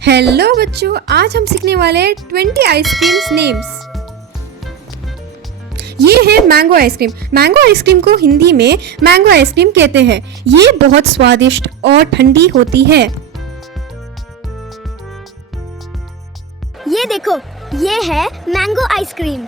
Hello बच्चों, आज हम सीखने वाले हैं 20 आइसक्रीम्स नेम्स। ये है मैंगो आइसक्रीम। मैंगो आइसक्रीम को हिंदी में मैंगो आइसक्रीम कहते हैं। ये बहुत स्वादिष्ट और ठंडी होती है। ये देखो, ये है मैंगो आइसक्रीम।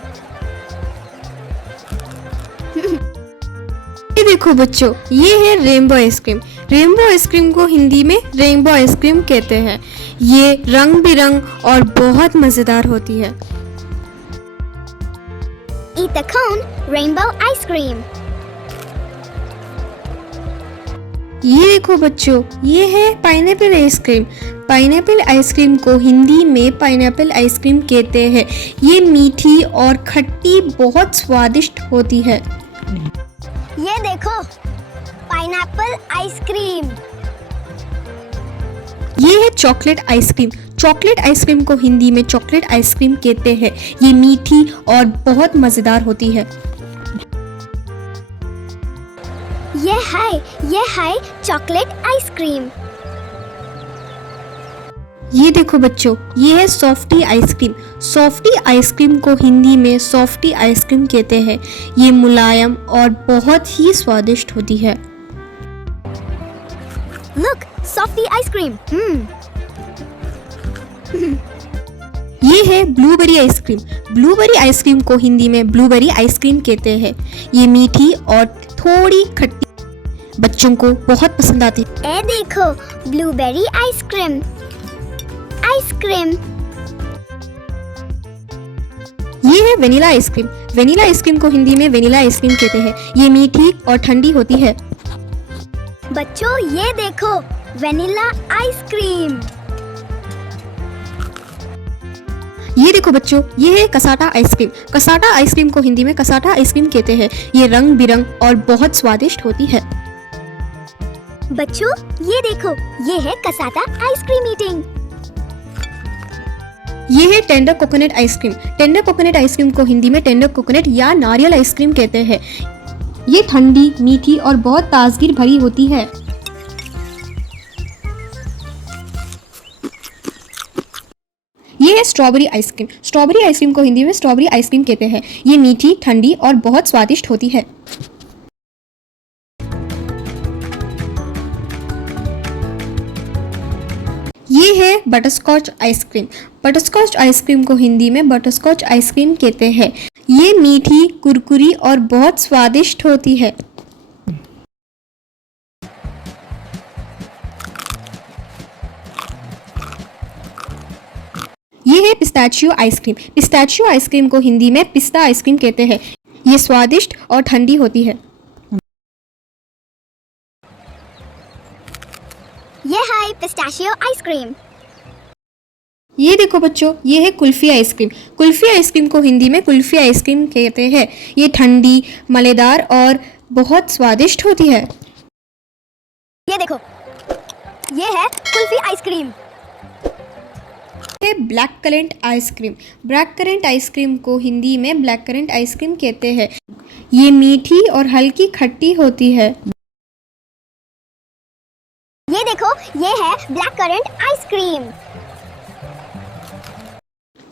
ये देखो बच्चों, ये है रेनबो आइसक्रीम। रेनबो आइसक्रीम को हिंदी में रेनबो आइसक्रीम कहते हैं। ये रंग बिरंग और बहुत मजेदार होती है। Eat the cone, rainbow ice cream. ये देखो बच्चों, ये है पाइनएप्पल आइसक्रीम। पाइनएप्पल आइसक्रीम को हिंदी में पाइनएप्पल आइसक्रीम कहते हैं। ये मीठी और खट्टी बहुत स्वादिष्ट होती है। ये देखो, पाइनएप्पल आइसक्रीम। ये है चॉकलेट आइसक्रीम। चॉकलेट आइसक्रीम को हिंदी में चॉकलेट आइसक्रीम कहते हैं। ये मीठी और बहुत मजेदार होती है। ये है चॉकलेट आइसक्रीम। ये देखो बच्चों, ये है सॉफ्टी आइसक्रीम। सॉफ्टी आइसक्रीम को हिंदी में सॉफ्टी आइसक्रीम कहते हैं। ये मुलायम और बहुत ही स्वादिष्ट होती है। Look, softy ice cream. ये है ब्लूबेरी आइसक्रीम। ब्लूबेरी आइसक्रीम को हिंदी में ब्लूबेरी आइसक्रीम कहते हैं। ये मीठी और थोड़ी खट्टी बच्चों को बहुत पसंद आती है। ए देखो, ब्लूबेरी आइसक्रीम। आइसक्रीम। ये है वेनिला आइसक्रीम। वेनिला आइसक्रीम को हिंदी में वेनिला आइसक्रीम कहते हैं। ये मीठी और ठंडी होती है। बच्चों, ये देखो, वेनिला आइसक्रीम। ये देखो बच्चों, ये है कसाटा आइसक्रीम। कसाटा आइसक्रीम को हिंदी में कसाटा आइसक्रीम कहते हैं। ये रंग बिरंग और बहुत स्वादिष्ट होती है। बच्चों, ये देखो, ये है कसाटा आइसक्रीम ईटिंग। ये है tender coconut ice cream. Tender coconut ice cream को हिंदी में टेंडर कोकोनट या नारियल आइसक्रीम कहते हैं। ये ठंडी, मीठी और बहुत ताजगी भरी होती है। ये है स्ट्रॉबेरी आइसक्रीम। स्ट्रॉबेरी आइसक्रीम को हिंदी में स्ट्रॉबेरी आइसक्रीम कहते हैं। ये मीठी, ठंडी और बहुत स्वादिष्ट होती है। ये है बटरस्कॉच आइसक्रीम। बटरस्कॉच आइसक्रीम को हिंदी में बटरस्कॉच आइसक्रीम कहते हैं। ये मीठी, कुरकुरी और बहुत स्वादिष्ट होती है। ये है पिस्ताचियो आइसक्रीम। पिस्ताचियो आइसक्रीम को हिंदी में पिस्ता आइसक्रीम कहते हैं। ये स्वादिष्ट और ठंडी होती है। ये है पिस्ताशियो आइसक्रीम। ये देखो बच्चों, ये है कुल्फी आइसक्रीम। कुल्फी आइसक्रीम को हिंदी में कुल्फी आइसक्रीम कहते हैं। ये ठंडी, मलेदार और बहुत स्वादिष्ट होती है। ये देखो, ये है कुल्फी आइसक्रीम। ये black currant ice cream. Black currant ice cream को हिंदी में ब्लैक करंट आइसक्रीम कहते हैं। ये मीठी और हल्की खट्टी होती है। ये देखो, ये है ब्लैक करंट आइसक्रीम।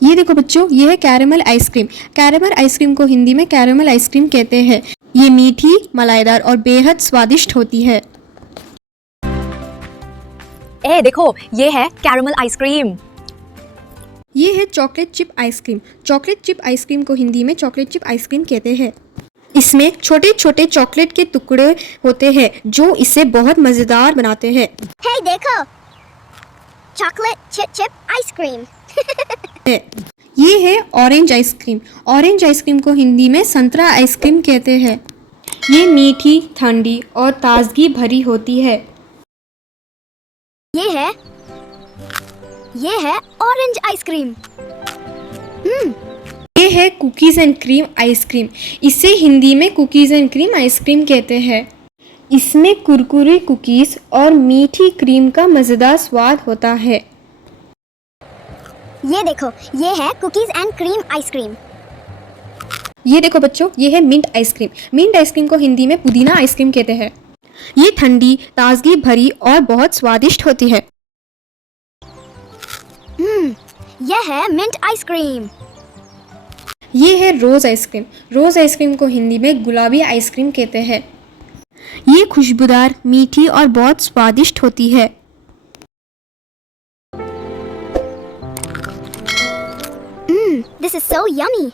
ये देखो बच्चों, ये है कैरेमल आइसक्रीम। कैरेमल आइसक्रीम को हिंदी में कैरेमल आइसक्रीम कहते हैं। ये मीठी, मलाईदार और बेहद स्वादिष्ट होती है। ए देखो, ये है कैरेमल आइसक्रीम। ये है chocolate chip ice cream. Chocolate chip ice cream को हिंदी में चॉकलेट चिप आइसक्रीम कहते हैं। इसमें छोटे छोटे चॉकलेट के टुकड़े होते हैं जो इसे बहुत मजेदार बनाते हैं। हे देखो, चॉकलेट चिप आइसक्रीम। ये है ऑरेंज आइसक्रीम। ऑरेंज आइसक्रीम को हिंदी में संतरा आइसक्रीम कहते हैं। ये मीठी, ठंडी और ताजगी भरी होती है। ये है ऑरेंज आइसक्रीम। ये है कुकीज एंड क्रीम आइसक्रीम। इसे हिंदी में कुकीज एंड क्रीम आइसक्रीम कहते हैं। इसमें कुरकुरे कुकीज और मीठी क्रीम का मजेदार स्वाद होता है। ये देखो, ये है कुकीज एंड क्रीम आइसक्रीम। ये देखो बच्चों, ये है मिंट आइसक्रीम। मिंट आइसक्रीम को हिंदी में पुदीना आइसक्रीम कहते हैं। ये ठंडी, ताजगी भरी और बहुत स्वादिष्ट होती है। यह है मिंट आइसक्रीम। ये है रोज़ आइसक्रीम। रोज़ आइसक्रीम को हिंदी में गुलाबी आइसक्रीम कहते हैं। ये खुशबूदार, मीठी और बहुत स्वादिष्ट होती है। This is so yummy.